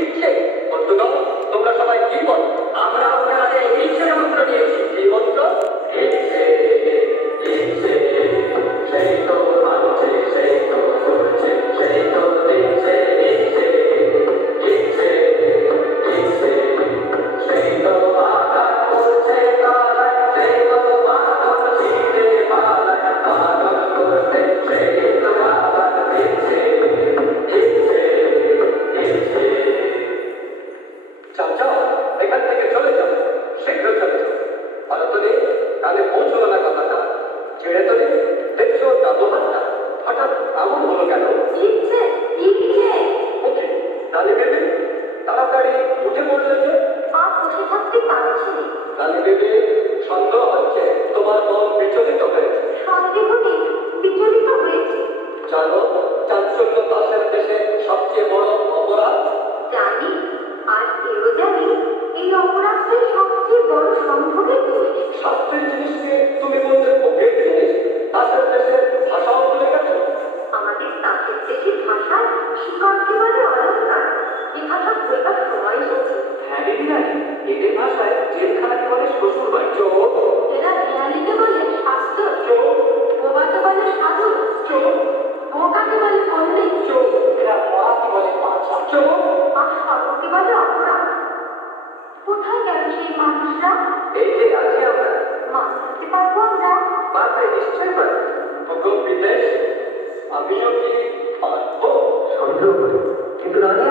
ইচ্ছে বন্ধুগণ, তোমরা সবাই কি বল? আমরা আপনাদের ইচ্ছের মন্ত্র নিয়েছি। কি মন্ত্র? ইচ্ছে ইচ্ছে, সেই তো ভাবছে, সেই তো করছে, সেই তো দিচ্ছে। ইচ্ছে ইচ্ছে ইচ্ছে, সেই তো আঘাত করছে গলায়, সেই তো বাঁধন ছিঁড়ে পালায়, বাঁধন করতে সেই তো আবার দিচ্ছে। ইচ্ছে ইচ্ছে, যাও যাও, এখান থেকে চলে যাও, শীঘ্র চলে যাও। ভারতনে কানে পৌঁছলো না কথাটা, ছেড়ে তোলে দেখছো দাদু হাতটা। হঠাৎ এমন হলো কেন? ইচ্ছে ইচ্ছে, ওকে রানী বেবি, তাড়াতাড়ি উঠে পড়লে যে? আর বসে থাকতে পারছি না। রানী বেবি, সন্দেহ হচ্ছে তোমার মন বিচলিত হয়েছে। সন্দেহটি বিচলিত হয়েছে। জানো চাঞ্চল্য দাসের দেশে সবচেয়ে বড় অপরাধ? জানি, আর এও জানি এই অপরাধটাই সবচেয়ে বড় সম্ভোগের জিনিস। শাস্ত্রের জিনিসকে তুমি বলতে ভোগের জিনিস? দাসের দেশের ভাষাও ভুলে গেছো? আমাদের তাঁতের দেশের ভাষার শিকড়কে বলে অলঙ্কার। এ ভাষা ভুলবার সময় এসেছে। হ্যাঁ দিদি রানী, এদের ভাষায় জেলখানাকে বলে শ্বশুর বাড়ি। চোখ এরা জ্ঞানীকে বলে শাস্ত্র, চোখ বোবাকে বলে সাধু, চোখ বোকাকে বলে পণ্ডিত, চোখ, এরা পড়াকে বলে পাঁচা। চোখ আর সর্বকে বলে অপরাধ। কোথায় গেল সেই মানুষরা? এই যে আছি আমরা। মা থাকতে পারবো আমরা? পারবে, নিশ্চয় পারবে। ভগব বিদেশ, আমিও কি পারবো? সন্দেহ করি, কিন্তু রানী